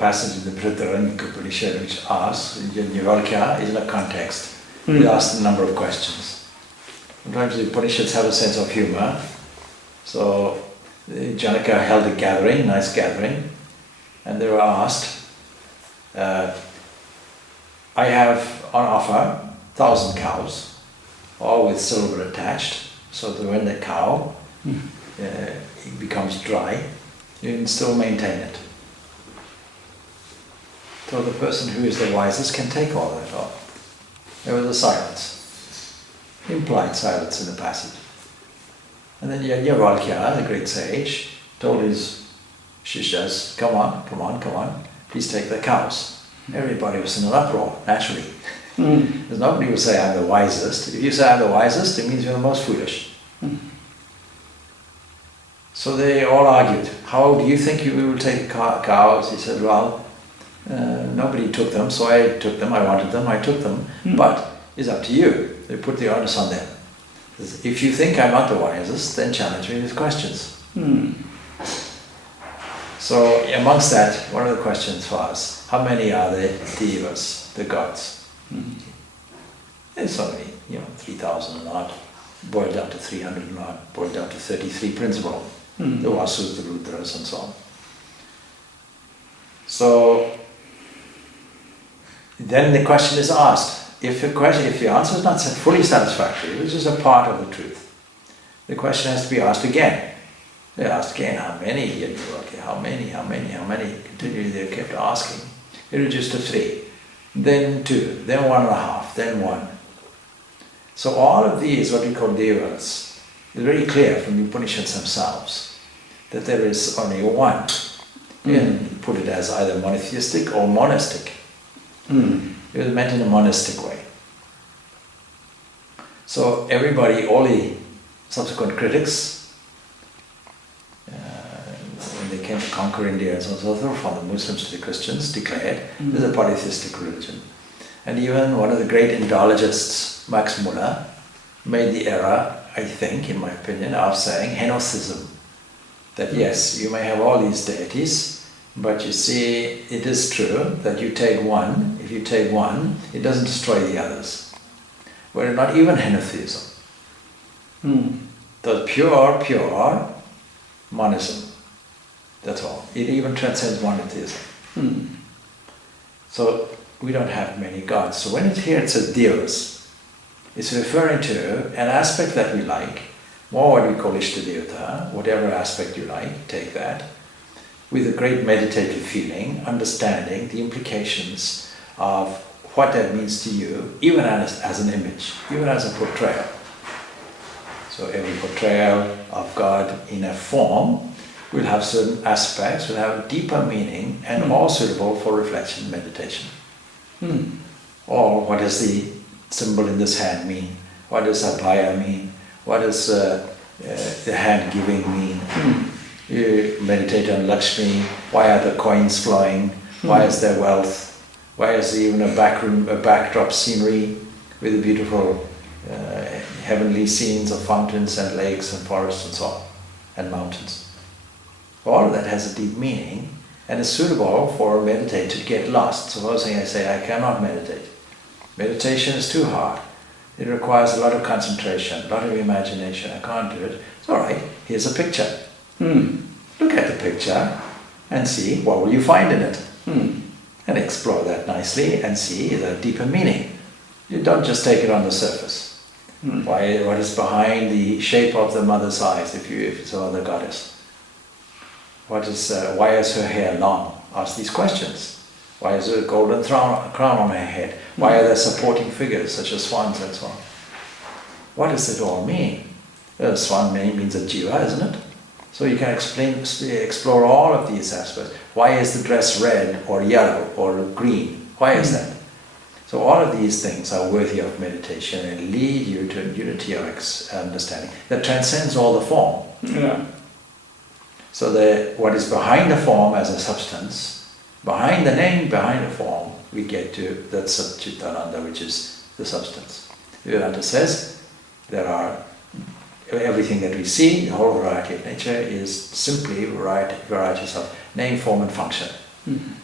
passage in the Brihadaranyaka Upanishad which asks, Yajna is in a context. It asks a number of questions. Sometimes the Upanishads have a sense of humor. So Janaka held a gathering, nice gathering, and they were asked, I have on offer 1,000 cows, all with silver attached, so that when the cow it becomes dry, you can still maintain it. So the person who is the wisest can take all that off. There was a silence, implied silence in the passage. And then Yajna, the great sage, told his shishas, come on, please take the cows. Everybody was in an uproar, naturally. Because nobody will say, I'm the wisest. If you say, I'm the wisest, it means you're the most foolish. So they all argued, how do you think you will take cows? He said, well, nobody took them, so I took them, I wanted them, I took them. But it's up to you. They put the onus on them. If you think I'm not the wisest, then challenge me with questions. So amongst that, one of the questions was, how many are the devas, the gods? There's only, 3,000 and odd, boiled down to 300 and odd, boiled down to 33 principal, the Vasus, the Rudras and so on. So then the question is asked. If the answer is not fully satisfactory, which is a part of the truth, the question has to be asked again. They asked again, how many? How many? Continually they kept asking. It reduced to 3, then 2, then 1.5, then 1. So all of these, what we call devas, is very clear from the Upanishads themselves, that there is only one. You can put it as either monotheistic or monastic. It was meant in a monastic way. So everybody, all the subsequent critics, when they came to conquer India and so forth, from the Muslims to the Christians, declared this is a polytheistic religion. And even one of the great Indologists, Max Muller, made the error, I think, in my opinion, of saying henotheism. That yes, you may have all these deities, but you see, it is true that you take one, if you take one, it doesn't destroy the others. Well, not even henotheism. The pure monism. That's all. It even transcends monotheism. So we don't have many gods. So when it says devas, it's referring to an aspect that we like, more what we call Ishtadevata, whatever aspect you like, take that, with a great meditative feeling, understanding the implications of what that means to you, even as an image, even as a portrayal. So every portrayal of God in a form will have certain aspects, will have a deeper meaning, and all suitable for reflection and meditation. Or what does the symbol in this hand mean? What does abhaya mean? What does the hand giving mean? You meditate on Lakshmi. Why are the coins flowing? Why is there wealth? Why is there even a backdrop scenery with the beautiful heavenly scenes of fountains and lakes and forests and so on, and mountains? All of that has a deep meaning and is suitable for a meditator to get lost. Supposing I say, I cannot meditate. Meditation is too hard. It requires a lot of concentration, a lot of imagination. I can't do it. It's all right. Here's a picture. Look at the picture and see what will you find in it. And explore that nicely and see the deeper meaning. You don't just take it on the surface. What is behind the shape of the mother's eyes, if it's a mother goddess? Why is her hair long? Ask these questions. Why is there a golden crown on her head? Why are there supporting figures such as swans and so on? What does it all mean? Swan means a jiva, isn't it? So you can explore all of these aspects. Why is the dress red or yellow or green? Why is that? So all of these things are worthy of meditation and lead you to a unity of understanding that transcends all the form. So what is behind the form as a substance, behind the name, behind the form, we get to that Satchitananda, which is the substance. Vedanta says there are everything that we see, the whole variety of nature, is simply varieties of name, form and function.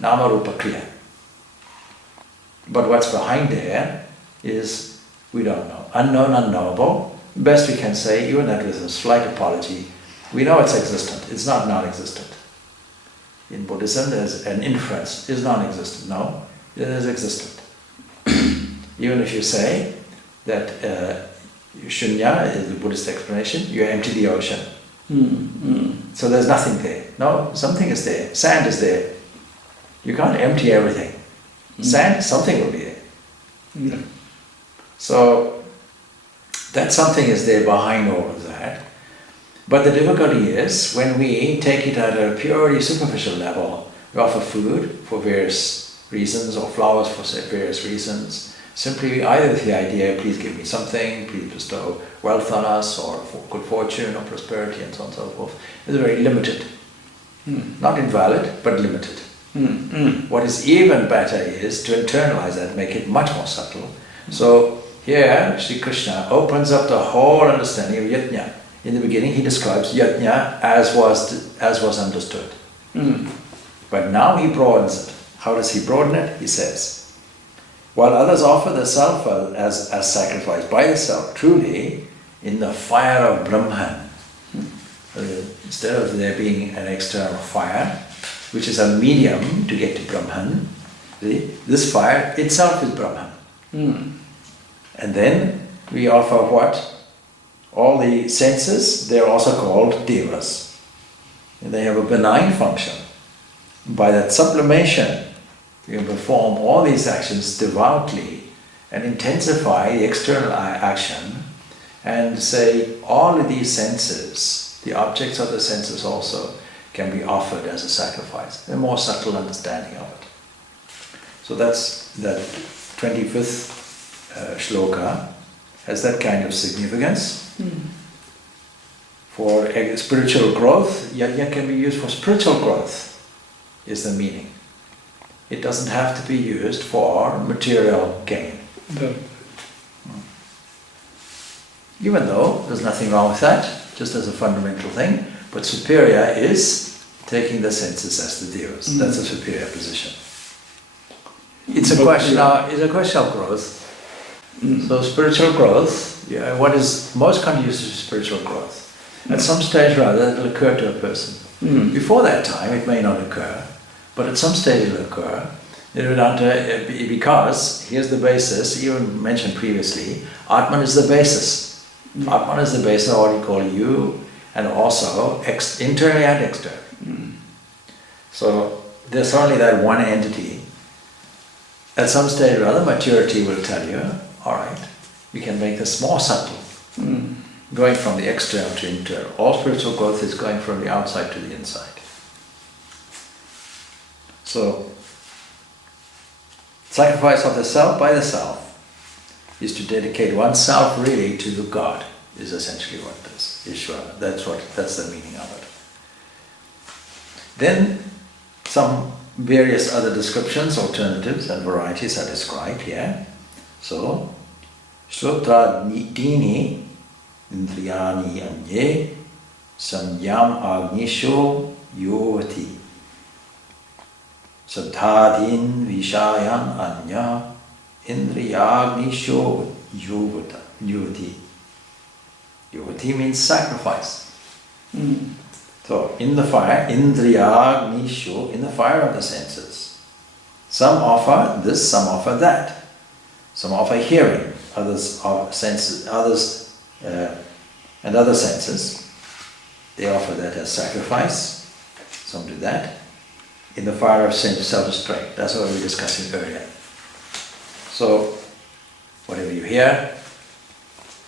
Nama Rupa Kriya. But what's behind there is, we don't know. Unknown, unknowable. Best we can say, even that with a slight apology, we know it's existent. It's not non-existent. In Buddhism, there's an inference. Is non-existent? No, it is existent. Even if you say that shunya is the Buddhist explanation, you empty the ocean. So there's nothing there. No, something is there. Sand is there. You can't empty everything. Sand, something will be there. So that something is there behind all of that. But the difficulty is when we take it at a purely superficial level, we offer food for various reasons or flowers for various reasons, simply either with the idea, please give me something, please bestow wealth on us, or good fortune or prosperity and so on and so forth, is very limited. Not invalid, but limited. What is even better is to internalize that, make it much more subtle. So here, Sri Krishna opens up the whole understanding of Yajna. In the beginning, he describes Yajna as was understood. But now he broadens it. How does he broaden it? He says, while others offer the self as sacrifice by the self, truly, in the fire of Brahman, instead of there being an external fire, which is a medium to get to Brahman, this fire itself is Brahman. And then we offer what? All the senses, they're also called devas. And they have a benign function. By that sublimation, you can perform all these actions devoutly and intensify the external action and say all of these senses, the objects of the senses also, can be offered as a sacrifice. A more subtle understanding of it. So that's that 25th shloka has that kind of significance. For spiritual growth, yajna can be used for spiritual growth, is the meaning. It doesn't have to be used for material gain. Even though there's nothing wrong with that, just as a fundamental thing, but superior is taking the senses as the devas. That's a superior position. It's a question of growth. So spiritual growth, what is most conducive to spiritual growth? At some stage or other, it will occur to a person. Before that time, it may not occur, but at some stage it will occur. Because here's the basis, even mentioned previously, Atman is the basis. Atman is the basis of what we call you, and also internally and externally. So there's only that one entity. At some stage or other, maturity will tell you, alright, you can make this more subtle, going from the external to internal. All spiritual growth is going from the outside to the inside. So, sacrifice of the self by the self is to dedicate oneself really to the God, is essentially what it is. Ishvara, that's the meaning of it. Then some various other descriptions, alternatives and varieties are described here. So, Shrotra Dini Indriyani Anye Samyam Agnisho Yovati Saddhadin Vishayan Anya Indriyagnisho Yovati. Yovati means sacrifice. So, in the fire, Indriyagnisho, in the fire of the senses. Some offer this, some offer that. Some offer hearing, others offer senses, and other senses. They offer that as sacrifice. Some do that. In the fire of self-restraint. That's what we were discussing earlier. So, whatever you hear,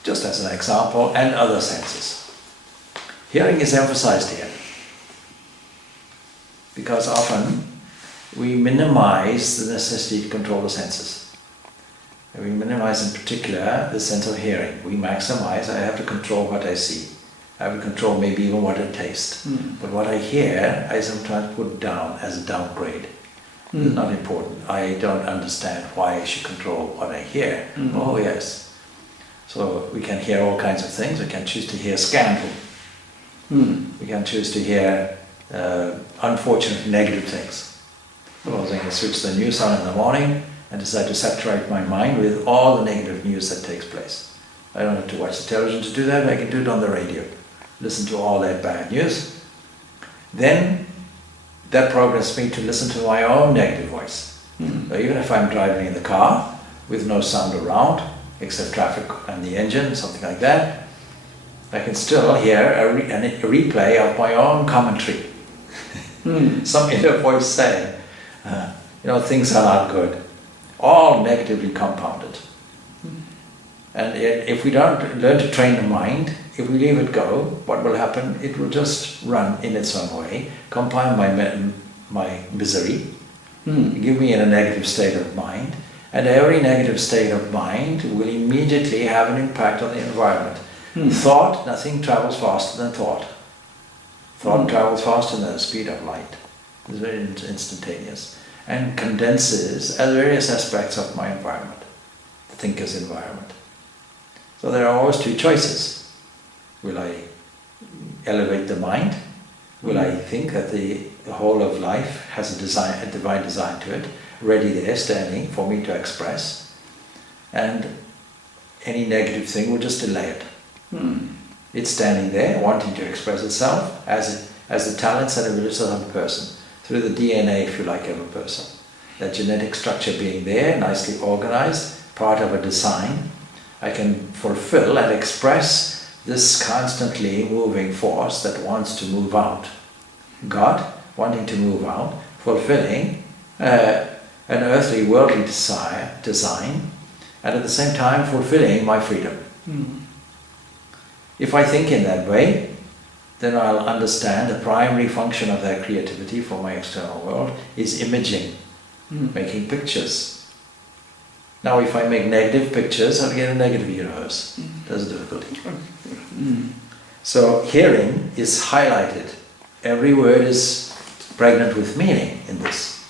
just as an example, and other senses. Hearing is emphasized here. Because often we minimize the necessity to control the senses. And we minimize in particular the sense of hearing. We maximize, I have to control what I see. I have to control maybe even what I taste. But what I hear, I sometimes put down as a downgrade. It's not important. I don't understand why I should control what I hear. Oh yes. So we can hear all kinds of things. We can choose to hear scandal. We can choose to hear unfortunate negative things. Supposing I switch the news on in the morning and decide to saturate my mind with all the negative news that takes place. I don't have to watch the television to do that, I can do it on the radio. Listen to all that bad news. Then that programs me to listen to my own negative voice. So even if I'm driving in the car with no sound around, except traffic and the engine, something like that, I can still hear a replay of my own commentary. Some inner voice saying, things are not good. All negatively compounded. And if we don't learn to train the mind, if we leave it go, what will happen? It will just run in its own way, compound my misery, give me in a negative state of mind, and every negative state of mind will immediately have an impact on the environment. Thought, nothing travels faster than thought. Thought travels faster than the speed of light. It's very instantaneous. And condenses as various aspects of my environment, the thinker's environment. So there are always two choices. Will I elevate the mind? Will I think that the whole of life has a divine design to it, ready there, standing for me to express, and any negative thing will just delay it. It's standing there, wanting to express itself as the talents and abilities of a person, through the DNA, if you like, of a person. That genetic structure being there, nicely organized, part of a design, I can fulfill and express this constantly moving force that wants to move out. God wanting to move out, fulfilling an earthly, worldly design, and at the same time fulfilling my freedom. If I think in that way, then I'll understand the primary function of that creativity for my external world is imaging, making pictures. Now if I make negative pictures, I'll get a negative universe. That's a difficulty. So hearing is highlighted. Every word is pregnant with meaning in this.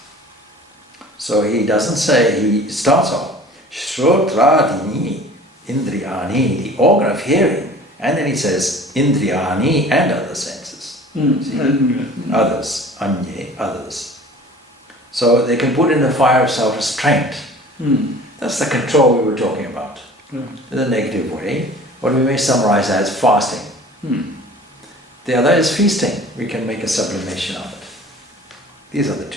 So he doesn't say, he starts off, Shrotradini Indriyani, the organ of hearing. And then he says, Indriyani and other senses. Others, anye, others. So they can put in the fire of self-restraint. That's the control we were talking about. In a negative way, what we may summarize as fasting. The other is feasting. We can make a sublimation of it. These are the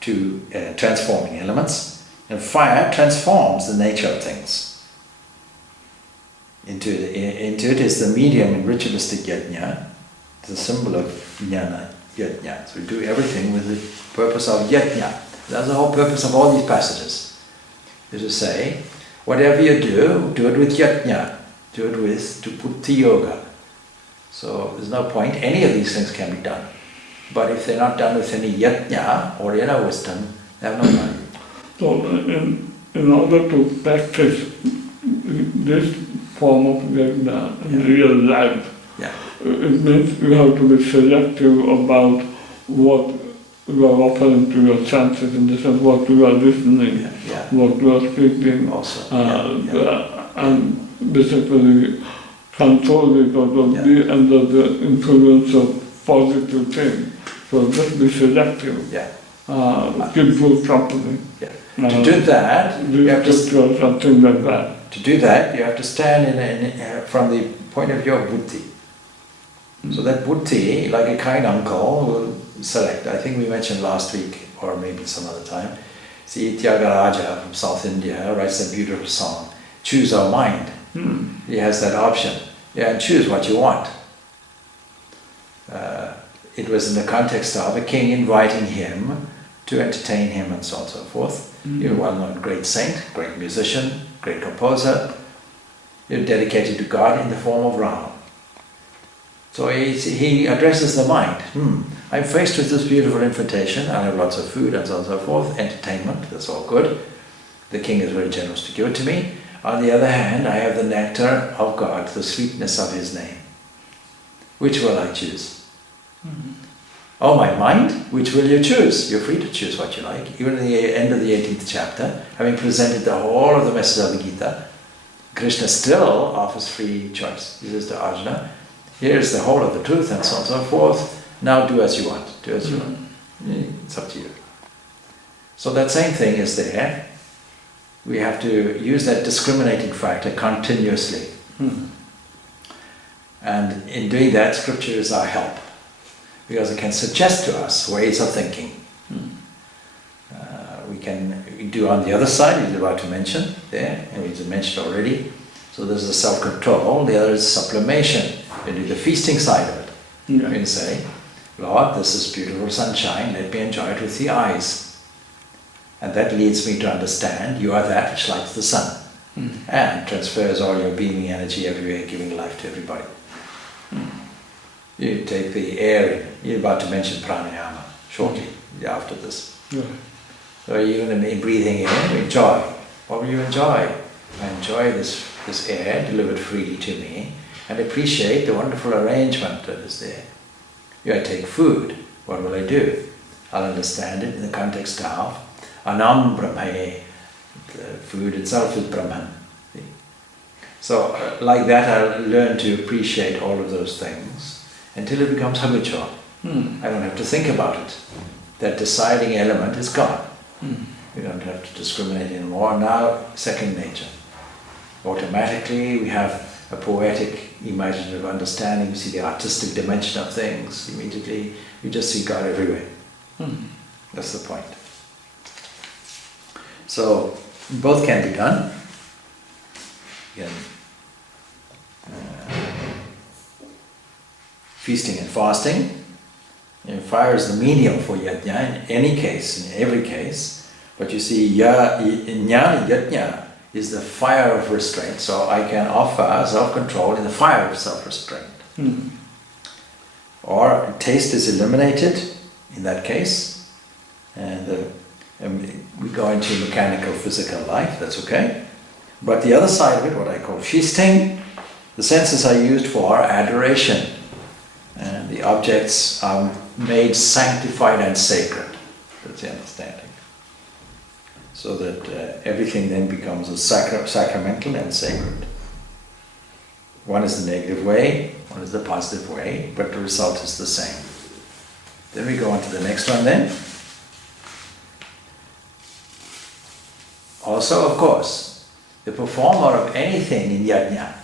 two transforming elements. And fire transforms the nature of things. Into it is the medium in ritualistic yajna, the symbol of jnana, yajna. So we do everything with the purpose of yajna. That's the whole purpose of all these passages. Is to say, whatever you do, do it with yajna, do it with putti yoga. So there's no point, any of these things can be done. But if they're not done with any yajna or inner wisdom, they have no value. So in order to practice this form of yajna in real life, it means you have to be selective about what you are offering to your senses, in the sense what you are listening, what you are speaking, and basically control it or be under the influence of positive things. So just be selective. Keep good company. To do that, you have to something like that. To do that, you have to stand from the point of view of buddhi. So that buddhi, like a kind uncle, will select. I think we mentioned last week, or maybe some other time. See, Tyagaraja from South India writes a beautiful song, Choose Our Mind. He has that option. And choose what you want. It was in the context of a king inviting him to entertain him and so on and so forth. You're a well-known great saint, great musician, great composer. You're dedicated to God in the form of Rama. So he addresses the mind. I'm faced with this beautiful invitation. I have lots of food and so on and so forth. Entertainment, that's all good. The king is very generous to give it to me. On the other hand, I have the nectar of God, the sweetness of His name. Which will I choose? Oh, my mind, which will you choose? You're free to choose what you like. Even at the end of the 18th chapter, having presented the whole of the message of the Gita, Krishna still offers free choice. He says to Yajna, here's the whole of the truth and so on and so forth. Now do as you want, do as you want. It's up to you. So that same thing is there. We have to use that discriminating factor continuously. And in doing that, scripture is our help, because it can suggest to us ways of thinking. We can do on the other side, we were about to mention there, and we just mentioned already. So there's the self-control, the other is sublimation. We do the feasting side of it. You can say, Lord, this is beautiful sunshine, let me enjoy it with the eyes. And that leads me to understand you are that which lights the sun and transfers all your beaming energy everywhere, giving life to everybody. You take the air in. You're about to mention pranayama shortly after this. So even in breathing in, enjoy. What will you enjoy? I enjoy this air delivered freely to me and appreciate the wonderful arrangement that is there. I take food. What will I do? I'll understand it in the context of Anam Brahmaye. The food itself is Brahman. So like that I'll learn to appreciate all of those things until it becomes habitual. I don't have to think about it. That deciding element is gone. We don't have to discriminate anymore. Now, second nature. Automatically we have a poetic, imaginative understanding. We see the artistic dimension of things. Immediately we just see God everywhere. That's the point. So both can be done. Again, feasting and fasting. Fire is the medium for yajna in any case, in every case. But you see, jnana yajna is the fire of restraint, so I can offer self-control in the fire of self-restraint. Or taste is eliminated in that case, and we go into mechanical, physical life, that's okay. But the other side of it, what I call feasting, the senses are used for adoration, and the objects are made sanctified and sacred. That's the understanding. So that everything then becomes a sacramental and sacred. One is the negative way, one is the positive way, but the result is the same. Then we go on to the next one then. Also, of course, the performer of anything in yajna,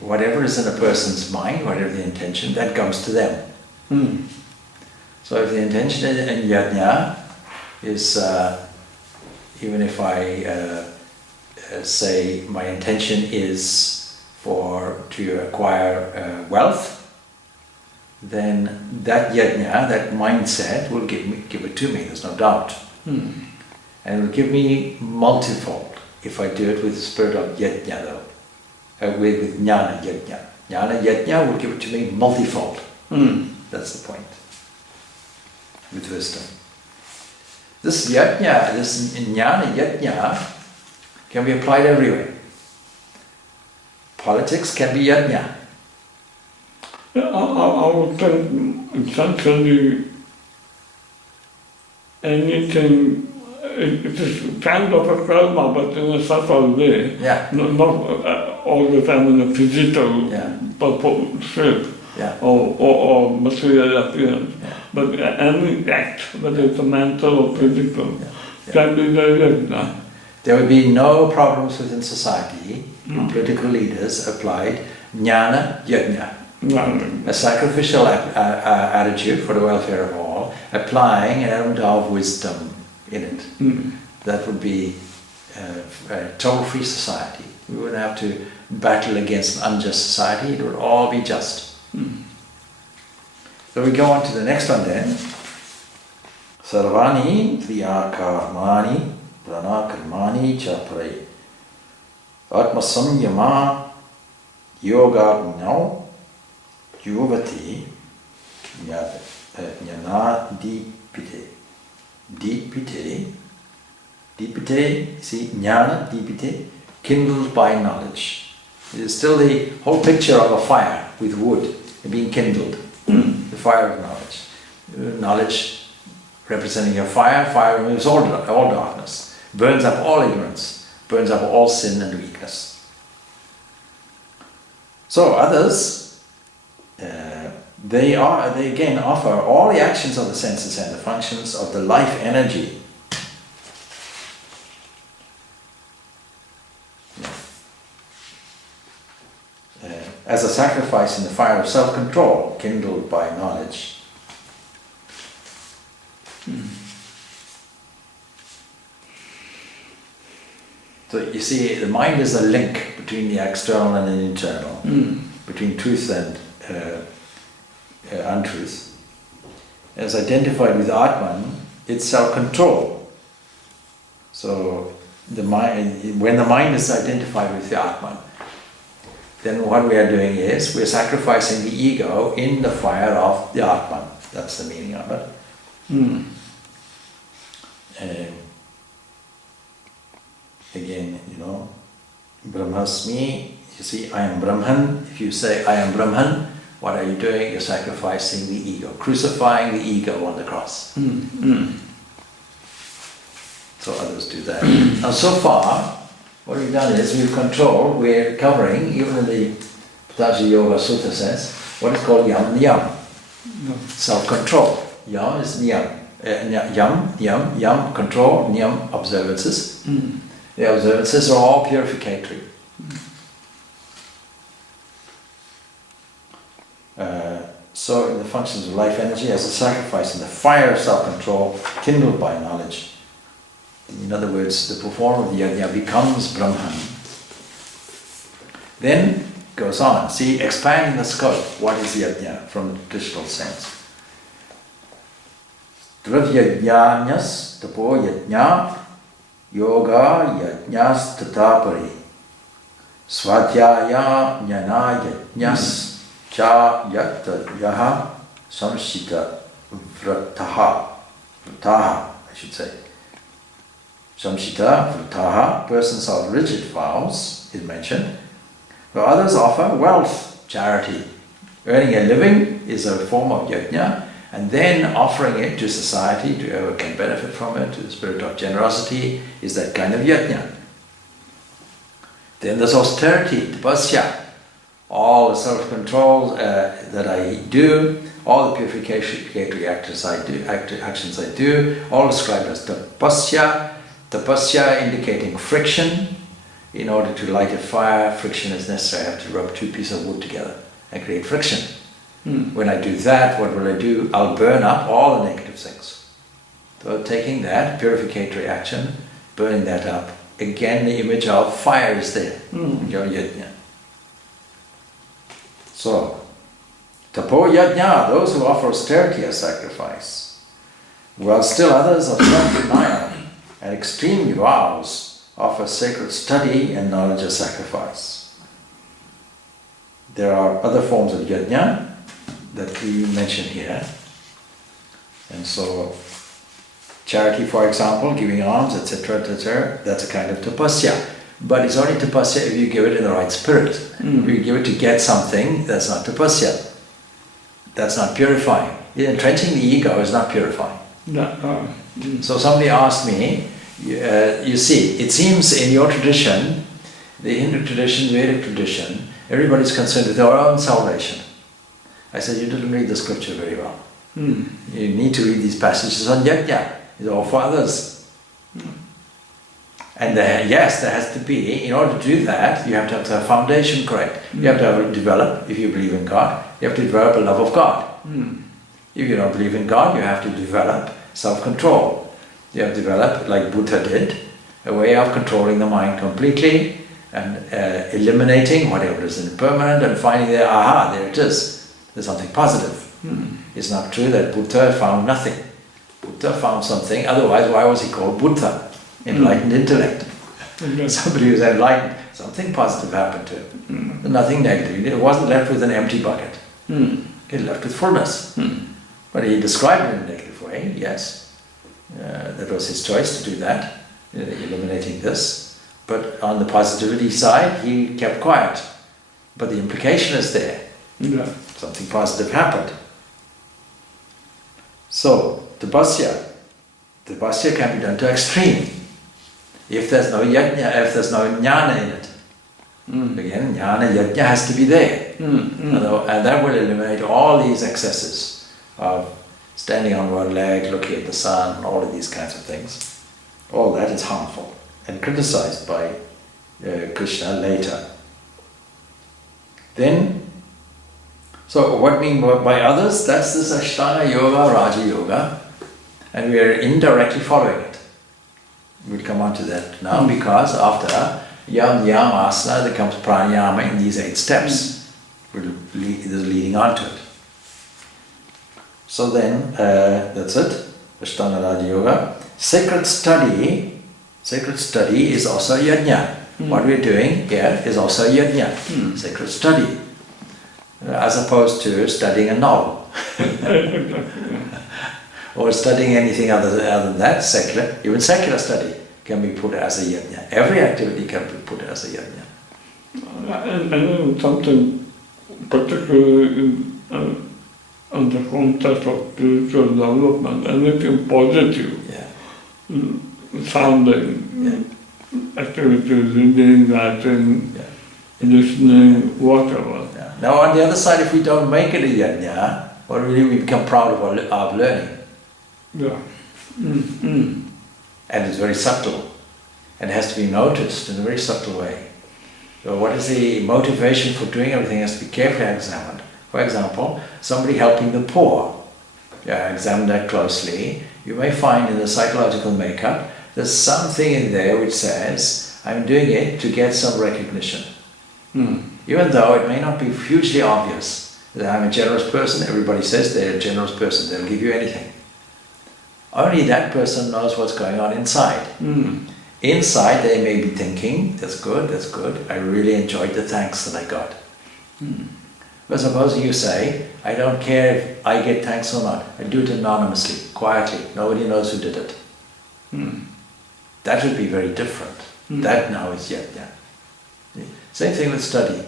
whatever is in a person's mind, whatever the intention, that comes to them. So if the intention in yajna is, even if I say my intention is to acquire wealth, then that yajna, that mindset will give it to me, there's no doubt. And it will give me multifold if I do it with the spirit of yajna though. With jnana yajna. Jnana yajna will give it to me multifold. That's the point. With wisdom. This yajna, this jnana yajna can be applied everywhere. Politics can be yajna. I would think essentially anything, it is kind of a karma, but in a subtle way. Not all the time in a physical purpose or material appearance. But any act, whether it's a mental or physical, can be very yajna. There would be no problems within society if political leaders applied jnana yajna. A sacrificial attitude for the welfare of all, applying an element of wisdom in it. That would be a toll-free society. We wouldn't have to battle against an unjust society, it would all be just. So we go on to the next one then. Sarvani triyakarmani pranakarmani chapare atma samyama yoga now yuvati jnana dipite. Dipite, see, jnana dipite, kindled by knowledge. It is still the whole picture of a fire with wood being kindled. The fire of knowledge. Knowledge representing a fire, fire removes all darkness, burns up all ignorance, burns up all sin and weakness. So others they again offer all the actions of the senses and the functions of the life energy. As a sacrifice in the fire of self-control kindled by knowledge. So you see, the mind is a link between the external and the internal, between truth and untruth. As identified with Atman, it's self-control. So the mind, when the mind is identified with the Atman, then what we are doing is we're sacrificing the ego in the fire of the Atman. That's the meaning of it. Again, Brahmasmi, you see, I am Brahman. If you say, I am Brahman, what are you doing? You're sacrificing the ego, crucifying the ego on the cross. So others do that. Now so far, what we've done is we're covering, even in the Patanjali Yoga Sutta says, what is called yam niyam, self-control. Yam is niyam. Yam, control, niyam, observances. The observances are all purificatory. So in the functions of life energy as a sacrifice in the fire of self-control kindled by knowledge. In other words, the performer of the yajna becomes Brahman. Then goes on, see, expanding the scope, what is yajna from the traditional sense. Dravyajñas tapo yajna yoga yajñas tatapari swadhyaya jnana yajñas cha yatyaha samshita vrataha, I should say. Samshita vrataha, persons of rigid vows, is mentioned. But others offer wealth, charity. Earning a living is a form of yajna, and then offering it to society, to whoever can benefit from it, to the spirit of generosity, is that kind of yajna. Then there's austerity, tapasya. All the self-control that I do, all the purificatory actions I do, all described as tapasya. Tapasya indicating friction. In order to light a fire, friction is necessary. I have to rub two pieces of wood together and create friction. When I do that, what will I do? I'll burn up all the negative things. So taking that purificatory action, burning that up, again the image of fire is there. Your yajna. So, tapo yajna, those who offer austerity as sacrifice, while still others of self-denial and extreme vows offer sacred study and knowledge as sacrifice. There are other forms of yajna that we mention here. And so, charity, for example, giving alms, etc., that's a kind of tapasya. But it's only tapasya if you give it in the right spirit. If you give it to get something, that's not tapasya. That's not purifying. Entrenching the ego is not purifying. So somebody asked me, you see, it seems in your tradition, the Hindu tradition, Vedic tradition, everybody's concerned with their own salvation. I said, you didn't read the scripture very well. You need to read these passages on yajna. It's all for others. And yes, there has to be, in order to do that, you have to have the foundation correct. You have to develop, if you believe in God, you have to develop a love of God. If you don't believe in God, you have to develop self-control. You have to develop, like Buddha did, a way of controlling the mind completely and eliminating whatever is impermanent and finding there, aha, there it is. There's something positive. It's not true that Buddha found nothing. Buddha found something, otherwise why was he called Buddha? Enlightened intellect. Somebody who's enlightened, something positive happened to him. Nothing negative. He wasn't left with an empty bucket. He left with fullness. But he described it in a negative way, yes. That was his choice to do that, eliminating this. But on the positivity side, he kept quiet. But the implication is there. Something positive happened. So, tapasya can be done to extreme. If there's no yajna, if there's no jnana in it. Again, jnana, yajna has to be there. And that will eliminate all these excesses of standing on one leg, looking at the sun, all of these kinds of things. All that is harmful and criticized by Krishna later. Then, so what we mean by others, that's this Ashtanga Yoga, Raja Yoga, and we are indirectly following it. We'll come on to that now, because after Yam Asana there comes Pranayama in these 8 steps. It is leading on to it. So then, that's it, Ashtanga Raja Yoga. Sacred study is also yajna. What we're doing here is also yajna, sacred study, as opposed to studying a novel. Or studying anything other than that, secular. Even secular study can be put as a yajna. Every activity can be put as a yajna. And then something particularly in the context of spiritual development, anything positive, sounding, activities, reading, writing, listening, whatever. Yeah. Now on the other side, if we don't make it a yajna, what really we become proud of learning. Yeah. And it's very subtle, and has to be noticed in a very subtle way. So what is the motivation for doing everything has to be carefully examined. For example, somebody helping the poor. Examine that closely. You may find in the psychological makeup there's something in there which says, I'm doing it to get some recognition. Even though it may not be hugely obvious that I'm a generous person, everybody says they're a generous person, they'll give you anything. Only that person knows what's going on inside. Inside they may be thinking, that's good, I really enjoyed the thanks that I got. But supposing you say, I don't care if I get thanks or not, I do it anonymously, quietly, nobody knows who did it. That would be very different. That now is yajna. Same thing with study.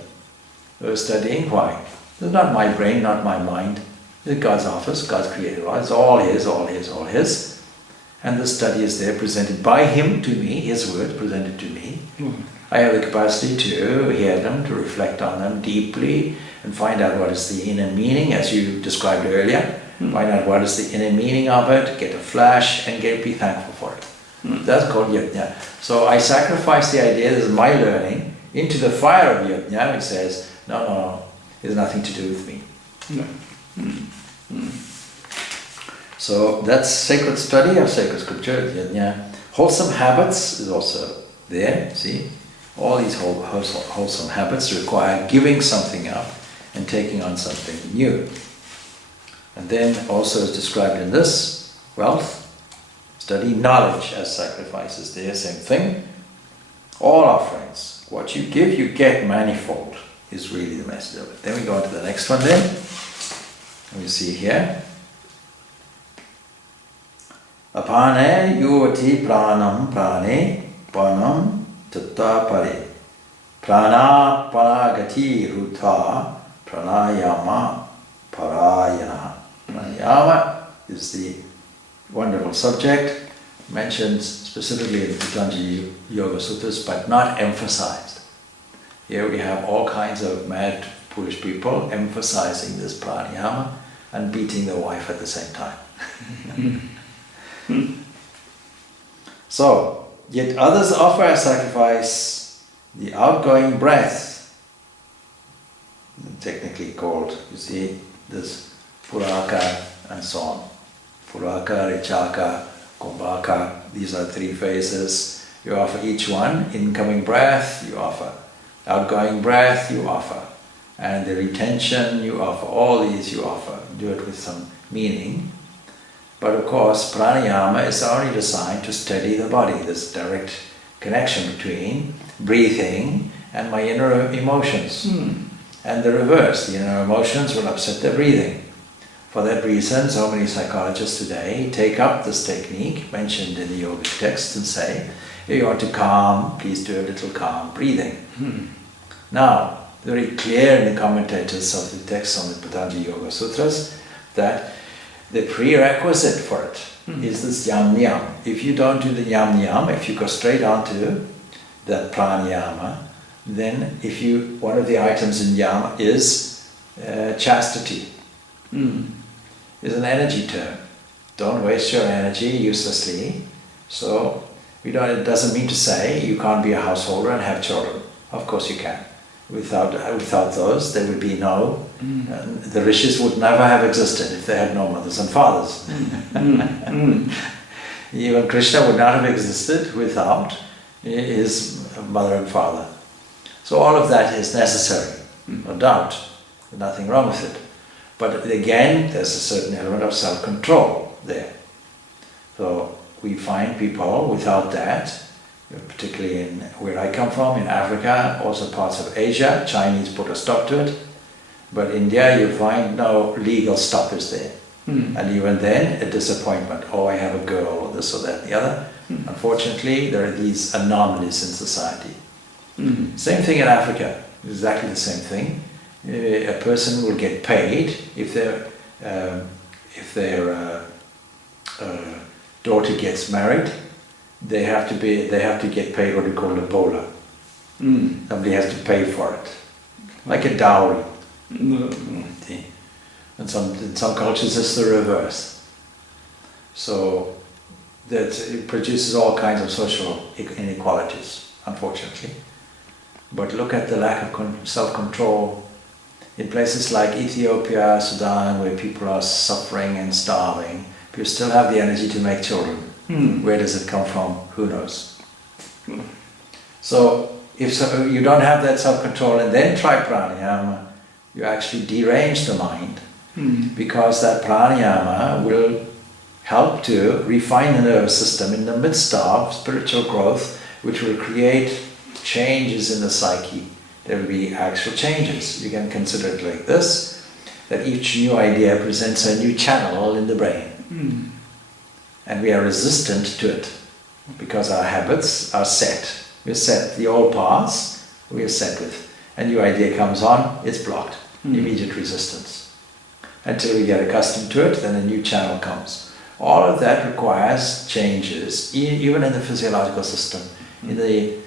We're studying, why? It's not my brain, not my mind. It's God's office, God's creative office. It's all His, all His, all His. And the study is there, presented by Him to me, His words presented to me. I have the capacity to hear them, to reflect on them deeply, and find out what is the inner meaning, as you described earlier. Find out what is the inner meaning of it, get a flash, and be thankful for it. That's called yajna. So I sacrifice the idea, this is my learning, into the fire of yajna, which says, no, it has nothing to do with me. So that's sacred study of sacred scripture, yajna. Wholesome habits is also there, see? All these wholesome habits require giving something up and taking on something new. And then also is described in this, wealth, study, knowledge as sacrifices there, same thing. All offerings, what you give, you get manifold, is really the message of it. Then we go on to the next one then. And we see here. Apane yuvati pranam prane panam tatta pare. Prana paragati rutha pranayama parayana. Pranayama is the wonderful subject, mentioned specifically in the Patanjali Yoga Sutras, but not emphasized. Here we have all kinds of mad, foolish people emphasizing this pranayama and beating the wife at the same time. So, yet others offer as sacrifice the outgoing breath, technically called, you see, this Puraka and so on. Puraka, Richaka, Kumbhaka, these are 3 phases. You offer each one, incoming breath, you offer. Outgoing breath, you offer. And the retention, you offer. All these you offer. Do it with some meaning. But of course, pranayama is only designed to steady the body. There's direct connection between breathing and my inner emotions. And the reverse, the inner emotions will upset the breathing. For that reason, so many psychologists today take up this technique mentioned in the yogic text and say, if you want to calm, please do a little calm breathing. Now, very clear in the commentators of the text on the Patanjali Yoga Sutras that the prerequisite for it is this yam niyam. If you don't do the yam niyam, if you go straight on to that pranayama, then one of the items in yama is chastity. Is an energy term. Don't waste your energy uselessly. So it doesn't mean to say you can't be a householder and have children. Of course you can. Without those, there would be no. The rishis would never have existed if they had no mothers and fathers. Even Krishna would not have existed without his mother and father. So all of that is necessary, no doubt. There's nothing wrong with it. But again, there's a certain element of self-control there. So we find people without that, particularly in where I come from, in Africa, also parts of Asia. Chinese put a stop to it. But India, you find no legal stoppers there. And even then, a disappointment. Oh, I have a girl, or this or that and the other. Unfortunately, there are these anomalies in society. Same thing in Africa, exactly the same thing. A person will get paid if their daughter gets married. They have to get paid what we call a bola. Somebody has to pay for it, like a dowry. And in some cultures it's the reverse. So that it produces all kinds of social inequalities, unfortunately. But look at the lack of self-control in places like Ethiopia, Sudan, where people are suffering and starving. People still have the energy to make children. Where does it come from? Who knows? So if you don't have that self-control and then try pranayama, you actually derange the mind, because that pranayama will help to refine the nervous system in the midst of spiritual growth, which will create changes in the psyche. There will be actual changes. You can consider it like this, that each new idea presents a new channel in the brain. And we are resistant to it, because our habits are set. We're set. The old paths we are set with. A new idea comes on, it's blocked. Immediate resistance. Until we get accustomed to it, then a new channel comes. All of that requires changes, even in the physiological system. In the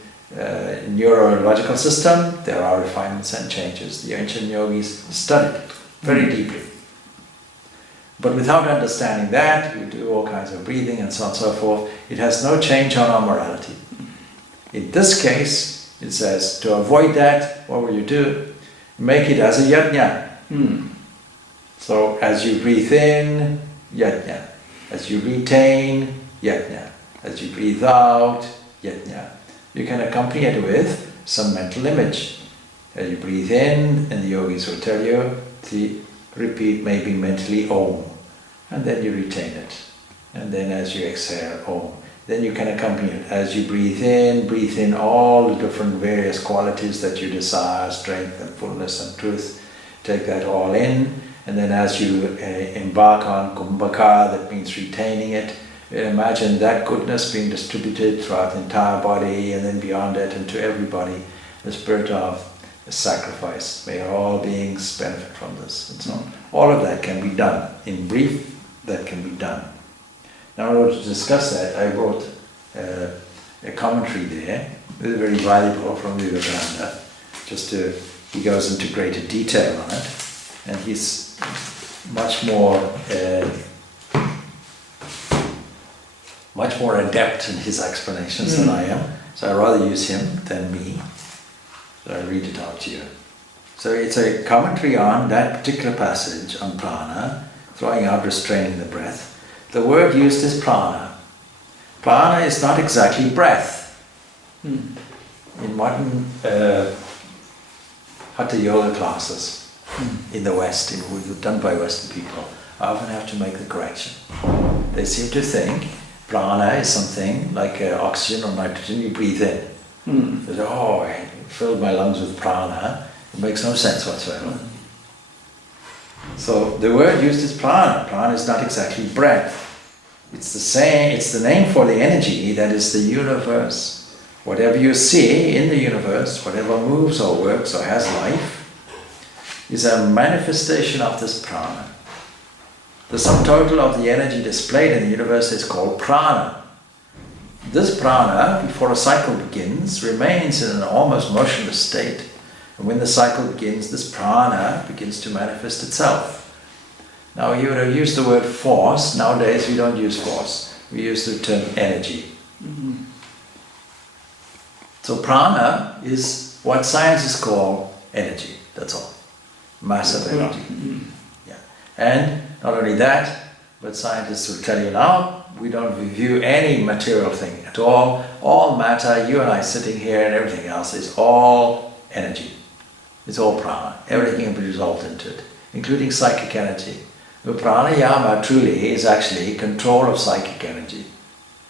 neurological system, there are refinements and changes. The ancient yogis studied it very deeply. But without understanding that, we do all kinds of breathing and so on and so forth. It has no change on our morality. In this case, it says, to avoid that, what will you do? Make it as a yajna. So as you breathe in, yajna. As you retain, yajna. As you breathe out, yajna. You can accompany it with some mental image. As you breathe in, and the yogis will tell you to repeat maybe mentally Om. And then you retain it. And then as you exhale, Om. Then you can accompany it. As you breathe in all the different various qualities that you desire, strength and fullness and truth. Take that all in. And then as you embark on kumbhaka, that means retaining it, imagine that goodness being distributed throughout the entire body, and then beyond it and to everybody, the spirit of sacrifice. May all beings benefit from this, and so on. All of that can be done. In brief, that can be done. Now, in order to discuss that, I wrote a commentary there, very valuable, from Vedanta. He goes into greater detail on it, and he's much more adept in his explanations than I am. So I rather use him than me. So I read it out to you. So it's a commentary on that particular passage on prana, throwing out, restraining the breath. The word used is prana. Prana is not exactly breath. In modern Hatha Yoga classes in the West, done by Western people, I often have to make the correction. They seem to think prana is something like oxygen or nitrogen you breathe in. They say, oh, I filled my lungs with prana. It makes no sense whatsoever. So the word used is prana. Prana is not exactly breath. It's the name for the energy that is the universe. Whatever you see in the universe, whatever moves or works or has life, is a manifestation of this prana. The sum total of the energy displayed in the universe is called prana. this prana, before a cycle begins, remains in an almost motionless state. And when the cycle begins, this prana begins to manifest itself. Now you would have used the word force. Nowadays we don't use force. We use the term energy. Mm-hmm. So prana is what scientists call energy. That's all. Mass of energy. Mm-hmm. Yeah. And not only that, but scientists will tell you now, we don't view any material thing at all. All matter, you and I sitting here and everything else is all energy. It's all prana. Everything can be resolved into it, including psychic energy. The pranayama truly is actually control of psychic energy.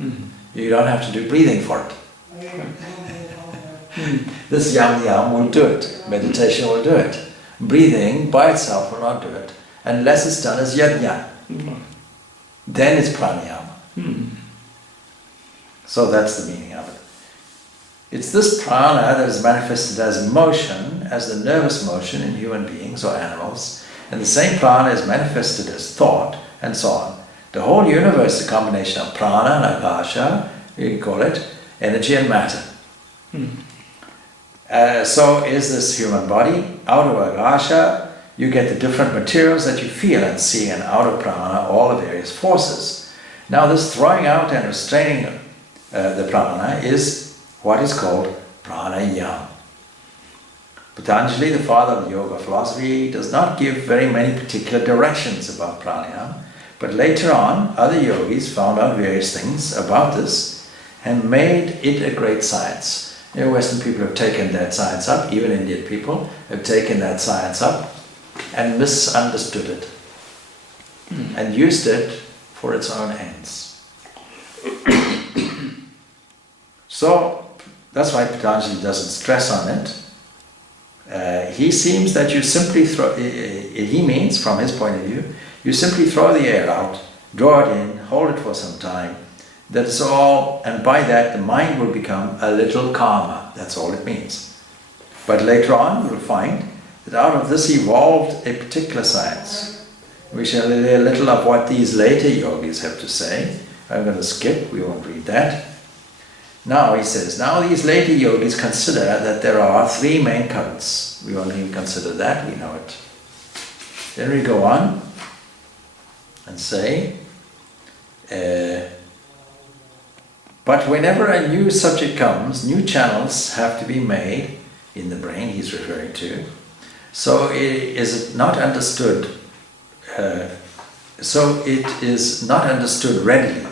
Mm-hmm. You don't have to do breathing for it. This yam will do it. Meditation will do it. Breathing by itself will not do it, unless it's done as yajna. Mm-hmm. Then it's pranayama. Mm-hmm. So that's the meaning of it. It's this prana that is manifested as motion, as the nervous motion in human beings or animals, and the same prana is manifested as thought, and so on. The whole universe is a combination of prana and akasha, you can call it, energy and matter. Mm-hmm. So is this human body. Out of akasha, you get the different materials that you feel and see, and out of prana, all the various forces. Now this throwing out and restraining the prana is what is called pranayama. Patanjali, the father of yoga philosophy, does not give very many particular directions about pranayama, but later on other yogis found out various things about this and made it a great science. You know, Western people have taken that science up, even Indian people have taken that science up and misunderstood it and used it for its own ends. So that's why Patanjali doesn't stress on it. He seems that you simply throw, he means from his point of view, you simply throw the air out, draw it in, hold it for some time. That's all, and by that the mind will become a little calmer. That's all it means. But later on you will find that out of this evolved a particular science. We shall hear a little of what these later yogis have to say. I'm going to skip, we won't read that. Now he says, now these later yogis consider that there are three main currents. We won't even consider that, we know it. Then we go on and say, but whenever a new subject comes, new channels have to be made in the brain, he's referring to. So it is not understood readily.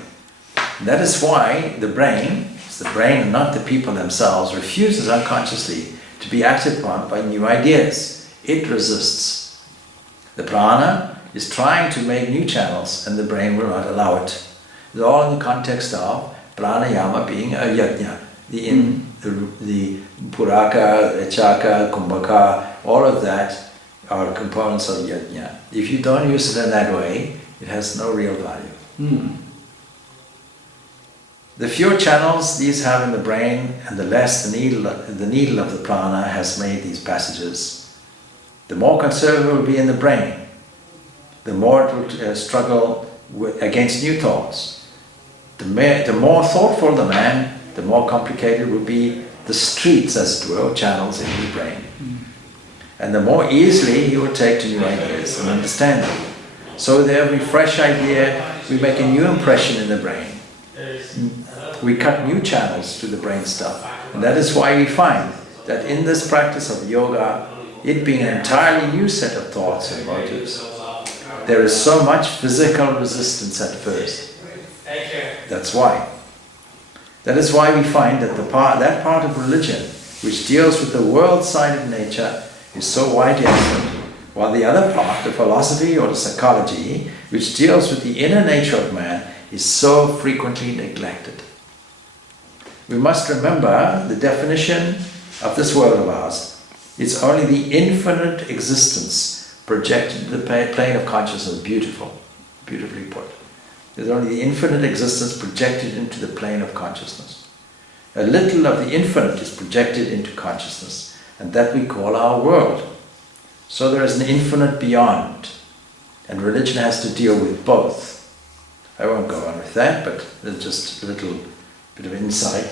That is why the brain, it's the brain and not the people themselves, refuses unconsciously to be acted upon by new ideas. It resists. The prana is trying to make new channels and the brain will not allow it. It's all in the context of pranayama being a yajna. The puraka, echaka, kumbhaka, all of that are components of yajna. If you don't use it in that way, it has no real value. The fewer channels these have in the brain, and the less the needle of the prana has made these passages, the more conservative it will be in the brain, the more it will struggle against new thoughts. The more thoughtful the man, the more complicated will be the streets, as it were, or channels in his brain. And the more easily he will take to new ideas and understand them. So with every fresh idea, we make a new impression in the brain. We cut new channels to the brain stuff. And that is why we find that in this practice of yoga, it being an entirely new set of thoughts and motives, there is so much physical resistance at first. That's why. That is why we find that that part of religion which deals with the world side of nature is so widely accepted, while the other part, the philosophy or the psychology, which deals with the inner nature of man, is so frequently neglected. We must remember the definition of this world of ours. It's only the infinite existence projected into the plane of consciousness. Beautifully put. There's only the infinite existence projected into the plane of consciousness. A little of the infinite is projected into consciousness, and that we call our world. So there is an infinite beyond, and religion has to deal with both. I won't go on with that, but there's just a little bit of insight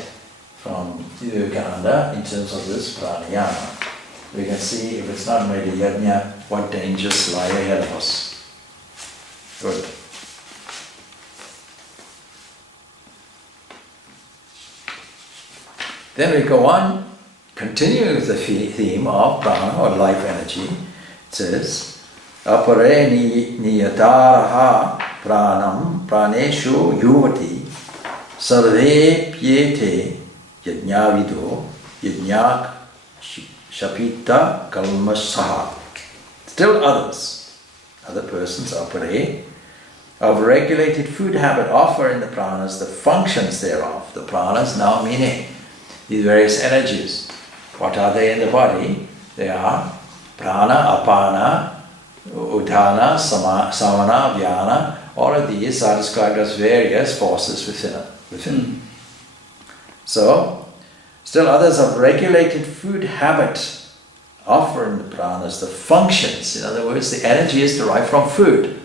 from Vivekananda in terms of this pranayama. We can see if it's not made a yajna, what dangers lie ahead of us. Good. Then we go on, continuing with the theme of prana or life energy. It says, apare niyataraha pranam praneshu yuvati sarve pyete yajnavido yajnak shapita kalmasaha. Still others, other persons apare, of regulated food habit offer in the pranas the functions thereof. The pranas now meaning these various energies. What are they in the body? They are prana, apana, udana, samana, vyana. All of these are described as various forces within. So, still others of regulated food habit offer in the pranas the functions. In other words, the energy is derived from food.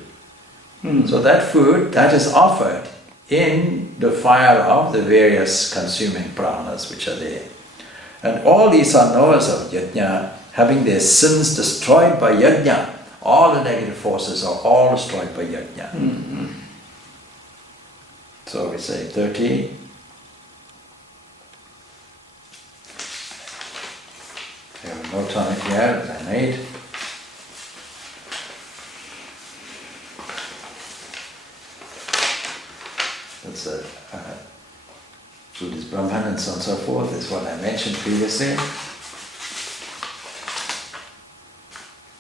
So that food that is offered in the fire of the various consuming pranas which are there. And all these are knowers of yajna, having their sins destroyed by yajna. All the negative forces are all destroyed by yajna. So we say 30. I have no time here, as I made. That's through this Brahman and so on and so forth, is what I mentioned previously.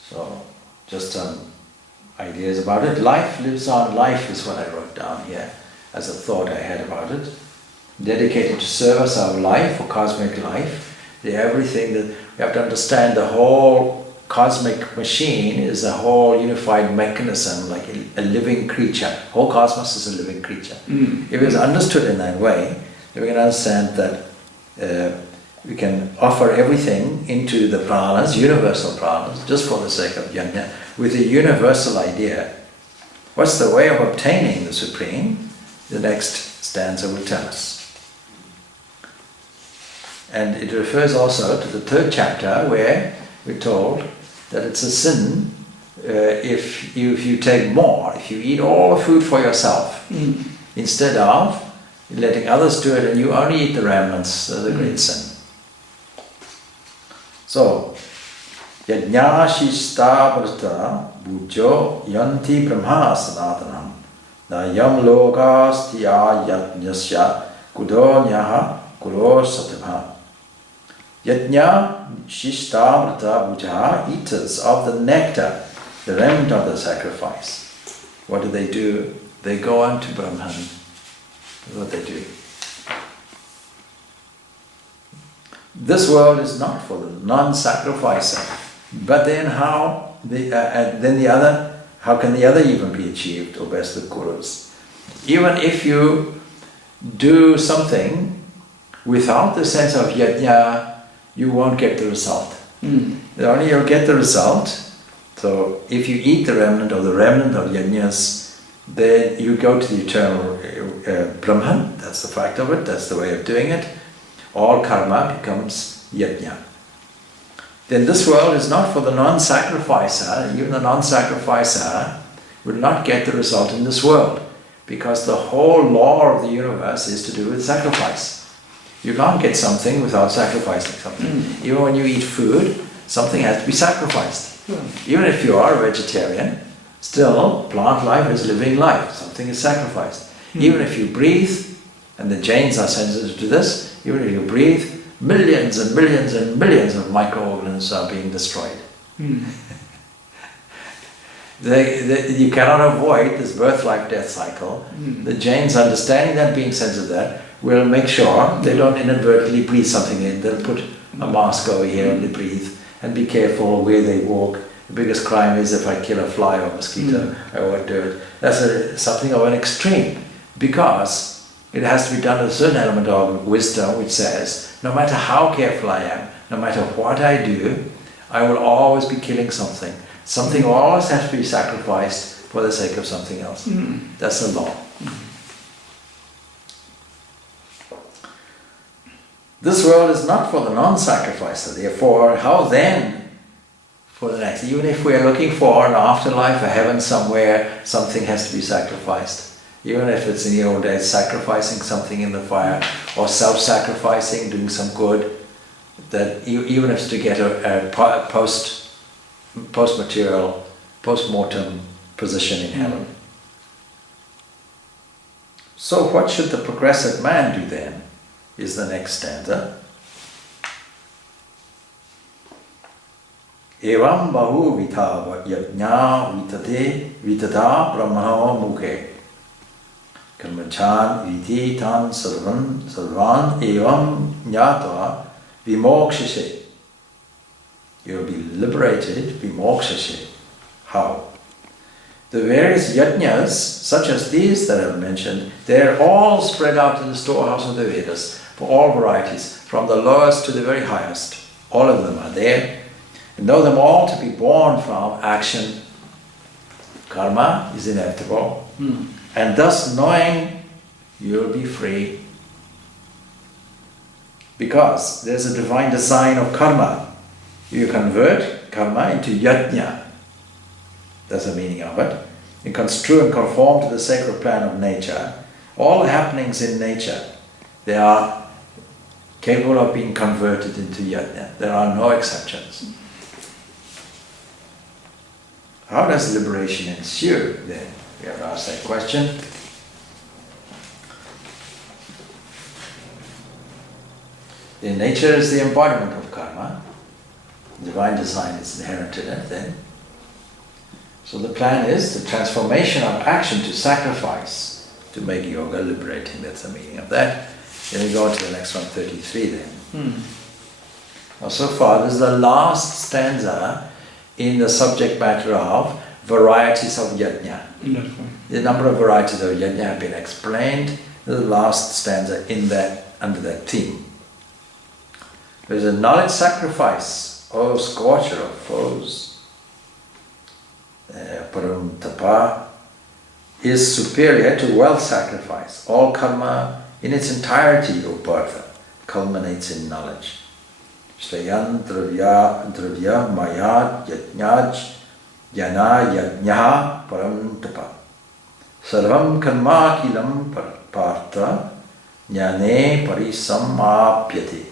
So, just some ideas about it. Life lives on, life is what I wrote down here as a thought I had about it. Dedicated to service our life or cosmic life. Everything that we have to understand, the whole cosmic machine is a whole unified mechanism, like a living creature. Whole cosmos is a living creature. If it's understood in that way, then we can understand that we can offer everything into the pranas, universal pranas, just for the sake of yajna, with a universal idea. What's the way of obtaining the Supreme? The next stanza will tell us. And it refers also to the third chapter where we're told that it's a sin if you take more, if you eat all the food for yourself, instead of letting others do it and you only eat the remnants. That's a great sin. So, yajna shishta vrta bhujo yanti brahma sanatanam nayam lokastya yajnasya kudonyaha kulo satibha. Yajna shishtamrita bhuja, eaters of the nectar, the remnant of the sacrifice. What do? They go on to Brahman. That's what they do. This world is not for the non-sacrificer. But then how can the other even be achieved, O best of gurus? Even if you do something without the sense of yajna, you won't get the result. Only you'll get the result. So if you eat the remnant of yajnas, then you go to the eternal Brahman. That's the fact of it, that's the way of doing it. All karma becomes yajna. Then this world is not for the non-sacrificer. Even the non-sacrificer will not get the result in this world, because the whole law of the universe is to do with sacrifice. You can't get something without sacrificing something. Even when you eat food, something has to be sacrificed. Even if you are a vegetarian, still plant life is living life. Something is sacrificed. Even if you breathe, and the Jains are sensitive to this, even if you breathe, millions and millions and millions of microorganisms are being destroyed. You cannot avoid this birth, life, death cycle. The Jains, understanding that, being sensitive to that, will make sure they don't inadvertently breathe something in. They'll put a mask over here and they breathe, and be careful where they walk. The biggest crime is if I kill a fly or mosquito, I won't do it. That's something of an extreme, because it has to be done with a certain element of wisdom which says, no matter how careful I am, no matter what I do, I will always be killing something. Something always has to be sacrificed for the sake of something else. That's the law. This world is not for the non-sacrificer, therefore how then for the next? Even if we are looking for an afterlife, a heaven somewhere, something has to be sacrificed. Even if it's in the old days, sacrificing something in the fire, or self-sacrificing, doing some good, that even if it's to get a post-mortem position in heaven. So what should the progressive man do then, is the next stanza. Evam bahu vitha yajna vitada brahmano mukhe karmachan viti tan sarvan evam jnatva vimokshase. You will be liberated, vimokshase. How? The various yajnas, such as these that I've mentioned, they're all spread out in the storehouse of the Vedas, for all varieties, from the lowest to the very highest. All of them are there. And know them all to be born from action. Karma is inevitable. And thus knowing, you'll be free. Because there's a divine design of karma. You convert karma into yajna. That's the meaning of it. You construe and conform to the sacred plan of nature. All happenings in nature, they are capable of being converted into yajna. There are no exceptions. How does liberation ensue then? We have to ask that question. In nature is the embodiment of karma. Divine design is inherent in it then. So the plan is the transformation of action to sacrifice to make yoga liberating. That's the meaning of that. Then we go on to the next one, 33 then. Now so far this is the last stanza in the subject matter of varieties of yajna. The number of varieties of yajna have been explained. This is the last stanza in that, under that theme. There's a knowledge sacrifice, O scorcher of foes. Param tapa is superior to wealth sacrifice. All karma in its entirety, O Partha, culminates in knowledge. Shreyan dravya maya yajnaj jana yajnyaha param tapa. Sarvam karma kilam partha jnane parisamapyate.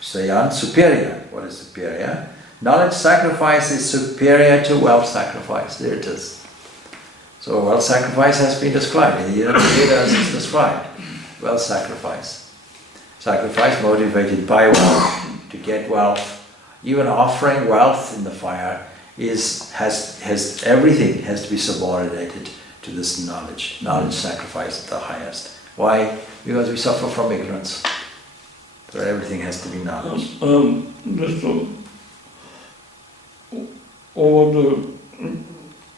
Shreyan, superior. What is superior? Knowledge sacrifice is superior to wealth sacrifice. There it is. So wealth sacrifice has been described. In the Vedas it's described. Wealth sacrifice. Sacrifice motivated by wealth, to get wealth. Even offering wealth in the fire has everything has to be subordinated to this knowledge. Knowledge sacrifice at the highest. Why? Because we suffer from ignorance. So everything has to be knowledge. Over the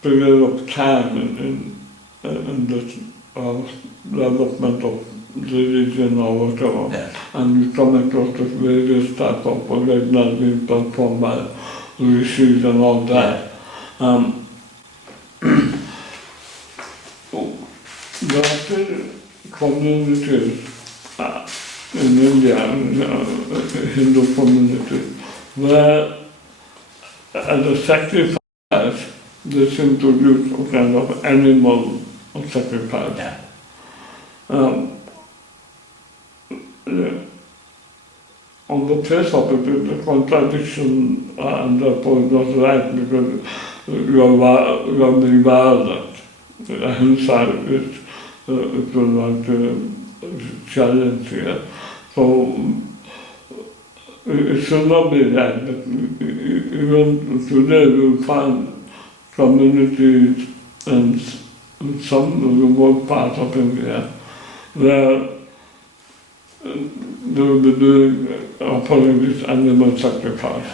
period of time in this development of religion or whatever, and we come across the various types of yajnas being performed by rishis and all that. There are still communities in India, Hindu communities, where as a sacrifice, they seem to use some kind of animal sacrifice. On the face of it, the contradiction and therefore not right, because you are being violent. Ahimsa is it will not challenge here. So it should not be that, but even today we find communities and some remote parts of India where they will be doing, offering this animal sacrifice.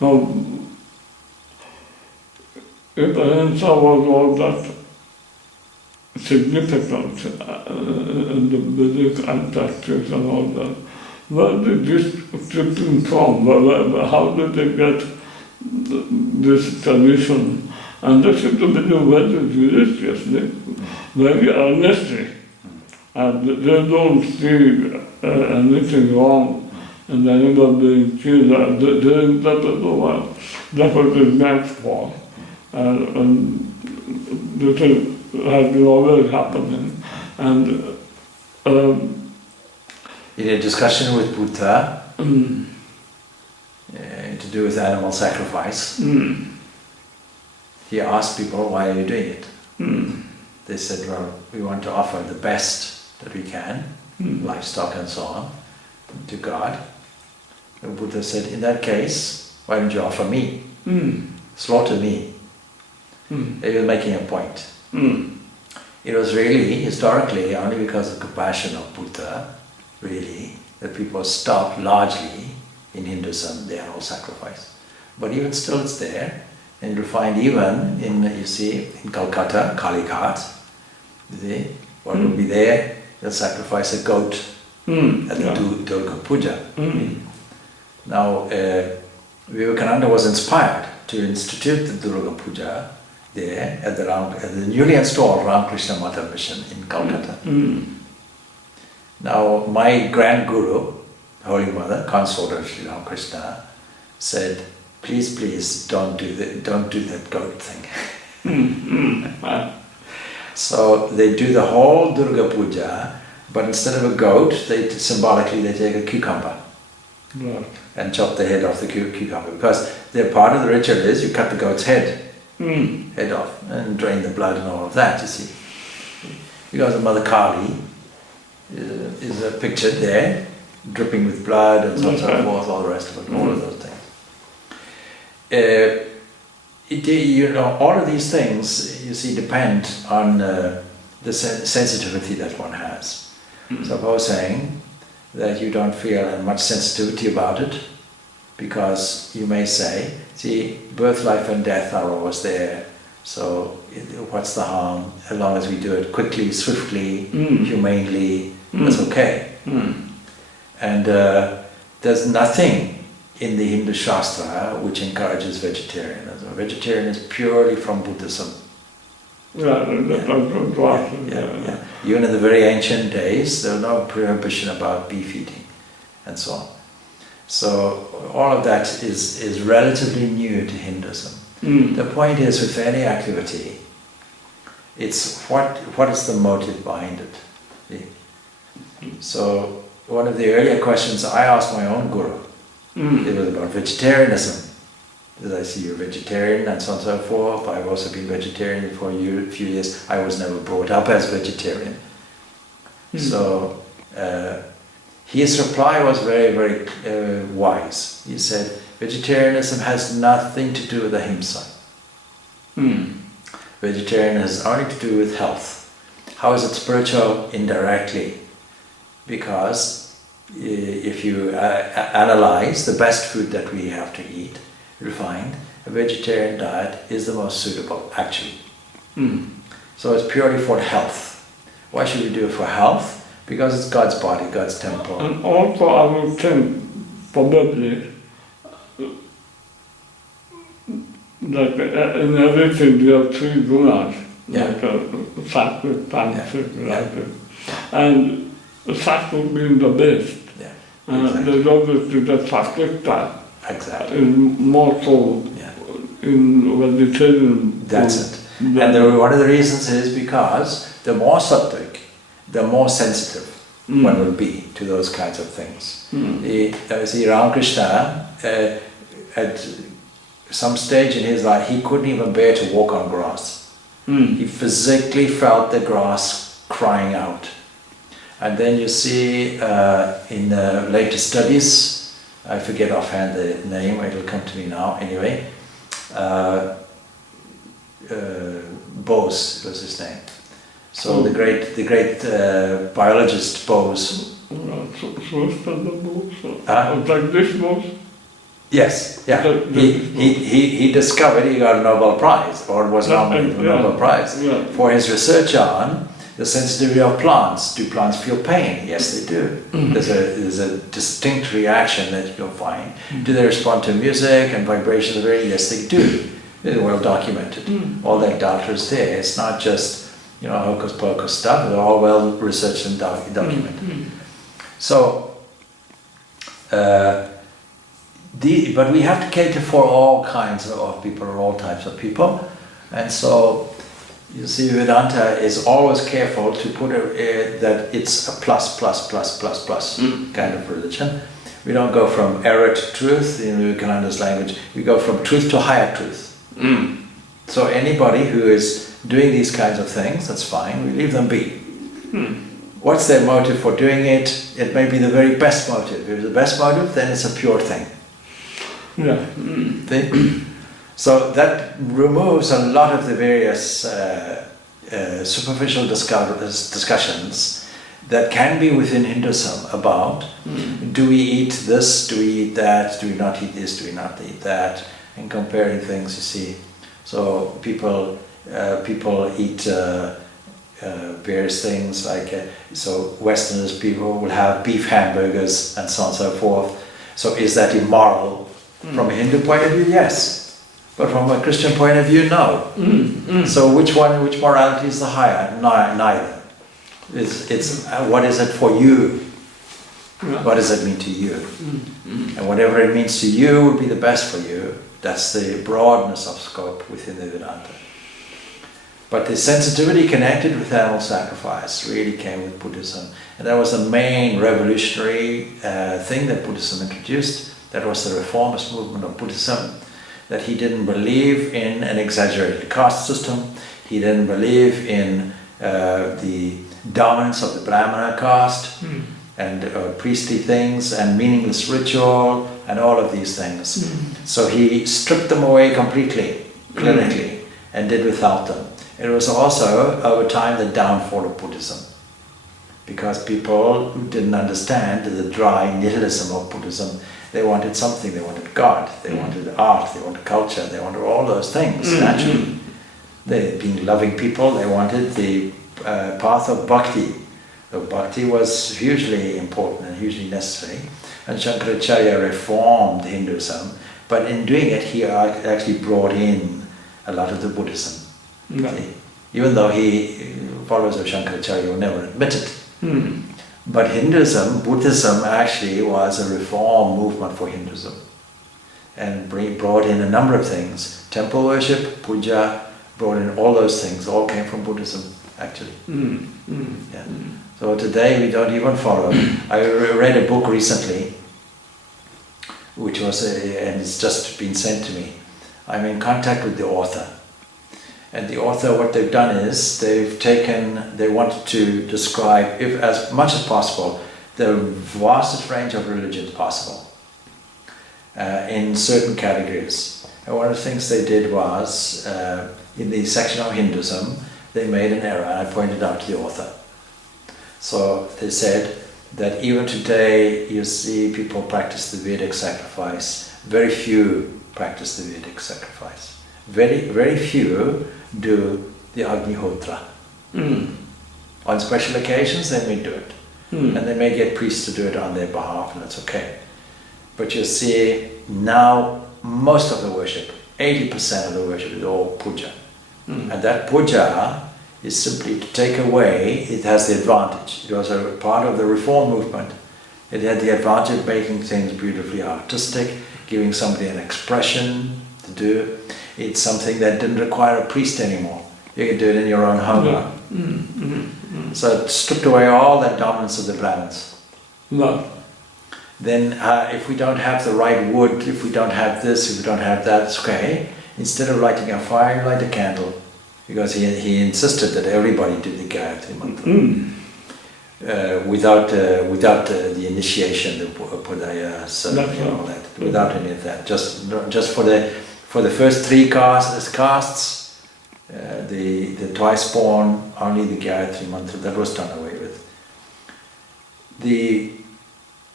Now, if ahimsa was all that significant in the Vedic and practice and all that, where did this flipping from? How did they get this tradition? And they seem to be doing very religiously, very earnestly. and they don't see anything wrong in anybody being killed. They interpret well. That's what it meant for. And this has been always happening. And in a discussion with Buddha, to do with animal sacrifice, he asked people, why are you doing it? They said, well, we want to offer the best that we can, livestock and so on, to God. The Buddha said, in that case, why don't you offer me? Slaughter me. He was making a point. It was really, historically, only because of compassion of Buddha, really, that people stopped largely in Hinduism the animal sacrifice. But even still it's there, and you'll find even in, you see, in Calcutta, Kalighat, you see, what will be there, they'll sacrifice a goat at the Durga Puja. Now, Vivekananda was inspired to institute the Durga Puja there at the newly installed Ramakrishna Mata Mission in Calcutta. Now, my grand guru, Holy Mother, consort of Sri Ramakrishna, said, please don't do that goat thing. So they do the whole Durga Puja, but instead of a goat, symbolically they take a cucumber and chop the head off the cucumber, because their part of the ritual is you cut the goat's head off and drain the blood and all of that, you see. Because the Mother Kali is pictured there, dripping with blood and so on and so forth, all the rest of it, all of those things. All of these things, you see, depend on the sensitivity that one has. Suppose saying that you don't feel much sensitivity about it, because you may say, see, birth, life and death are always there, so what's the harm? As long as we do it quickly, swiftly, humanely, that's okay. And there's nothing in the Hindu Shastra which encourages vegetarianism. Vegetarianism is purely from Buddhism. Even in the very ancient days, there was no prohibition about beef eating and so on. So all of that is relatively new to Hinduism. The point is, with any activity, it's what is the motive behind it. So one of the earlier questions I asked my own guru, it was about vegetarianism. Did I see you're a vegetarian and so on and so forth? I've also been vegetarian for a few years. I was never brought up as vegetarian. So his reply was very, very wise. He said, vegetarianism has nothing to do with ahimsa. Vegetarianism has only to do with health. How is it spiritual? Indirectly. Because if you analyze the best food that we have to eat, you'll find a vegetarian diet is the most suitable, actually. So it's purely for health. Why should we do it for health? Because it's God's body, God's temple. And also I would think, probably, that in everything there are three gunas, like sattvic, tamasic, and the sattvic being the best. There's obviously the sattvic type. Exactly. Is more so in vegetarian. That's it. And one of the reasons is because the more sattvic, the more sensitive one will be to those kinds of things. See, Ramakrishna, at some stage in his life, he couldn't even bear to walk on grass. He physically felt the grass crying out. And then you see in later studies, I forget offhand the name, it'll come to me now anyway, Bose was his name. So the great biologist Bose. Like this Bose? Yes, yeah. He discovered, he got a Nobel Prize, or was nominated for a Nobel Prize, for his research on the sensitivity of plants. Do plants feel pain? Yes, they do. There's a distinct reaction that you'll find. Do they respond to music and vibrations? Yes, they do. It's well documented. All that data is there. It's not just hocus pocus stuff. They're all well researched and documented. So, but we have to cater for all kinds of people, or all types of people. And so, you see, Vedanta is always careful to put that it's a plus kind of religion. We don't go from error to truth, in Vivekananda's language. We go from truth to higher truth. So anybody who is doing these kinds of things, that's fine, we leave them be. What's their motive for doing it? It may be the very best motive. If it's the best motive, then it's a pure thing. Yeah. So that removes a lot of the various superficial discussions that can be within Hinduism about do we eat this, do we eat that, do we not eat this, do we not eat that, and comparing things, you see. So people eat various things like, so Westerners, people will have beef hamburgers and so on and so forth. So is that immoral? From a Hindu point of view, yes. But from a Christian point of view, no. So which morality is the higher? Neither. It's what is it for you? What does it mean to you? And whatever it means to you will be the best for you. That's the broadness of scope within the Vedanta. But the sensitivity connected with animal sacrifice really came with Buddhism. And that was the main revolutionary thing that Buddhism introduced. That was the reformist movement of Buddhism. That he didn't believe in an exaggerated caste system. He didn't believe in the dominance of the Brahmana caste and priestly things and meaningless ritual and all of these things. So he stripped them away completely, clinically, and did without them. It was also, over time, the downfall of Buddhism. Because people who didn't understand the dry nihilism of Buddhism, they wanted something, they wanted God, they wanted art, they wanted culture, they wanted all those things, naturally. They, being loving people, they wanted the path of bhakti. So bhakti was hugely important and hugely necessary. And Shankaracharya reformed Hinduism, but in doing it, he actually brought in a lot of the Buddhism. Even though followers of Shankaracharya will never admit it. But Hinduism, Buddhism actually was a reform movement for Hinduism. And brought in a number of things. Temple worship, puja, brought in all those things, all came from Buddhism, actually. Yeah. So today we don't even follow. I read a book recently, which was, and it's just been sent to me. I'm in contact with the author. And the author, what they've done is, they wanted to describe, if as much as possible, the vastest range of religions possible in certain categories. And one of the things they did was, in the section of Hinduism, they made an error, and I pointed out to the author. So they said that even today, you see people practice the Vedic sacrifice. Very few practice the Vedic sacrifice. Very, very few do the Agnihotra. On special occasions they may do it. And they may get priests to do it on their behalf, and that's okay. But you see, now most of the worship, 80% of the worship is all puja. And that puja is simply to take away, it has the advantage. It was a part of the reform movement. It had the advantage of making things beautifully artistic, giving somebody an expression to do. It's something that didn't require a priest anymore. You can do it in your own home. So it stripped away all that dominance of the Brahmins. Then if we don't have the right wood, if we don't have this, if we don't have that, it's okay. Instead of lighting a fire, light a candle. Because he insisted that everybody do the Gayatri Mantra. Without the initiation, the Pudaya, ceremony, and all that. Without any of that. Just for the first 3 castes, the twice born, only the Gayatri Mantra, that was done away with. The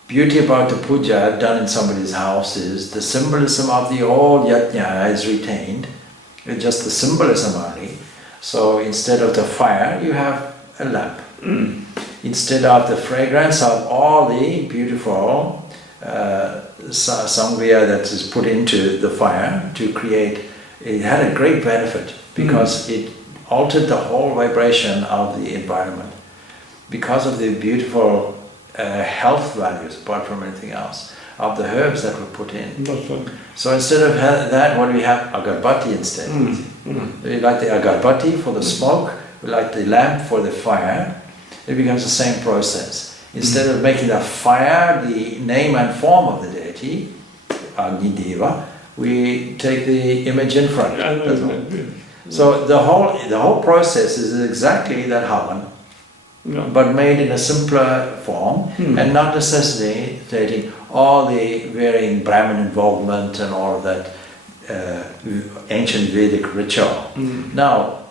beauty about the puja done in somebody's house is the symbolism of the old Yajna is retained. It's just the symbolism only. So instead of the fire, you have a lamp. Instead of the fragrance of all the beautiful sangria that is put into the fire to create, it had a great benefit because it altered the whole vibration of the environment because of the beautiful health values, apart from anything else, of the herbs that were put in. That's right. So instead of that, what do we have? Agarbatti instead. We like the agarbatti for the smoke, we like the lamp for the fire. It becomes the same process. Instead of making the fire the name and form of the deity, Agni Deva, we take the image in front. That's all. So the whole process is exactly that Havan, but made in a simpler form and not necessitating all the varying Brahmin involvement and all of that ancient Vedic ritual. Now,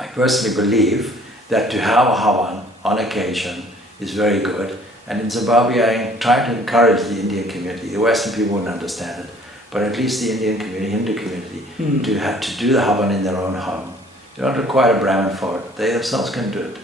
I personally believe that to have a Havan on occasion is very good, and in Zimbabwe I try to encourage the Indian community. The Western people wouldn't understand it, but at least the Indian community, Hindu community, to do the Havan in their own home. You don't require a Brahmin for it, they themselves can do it.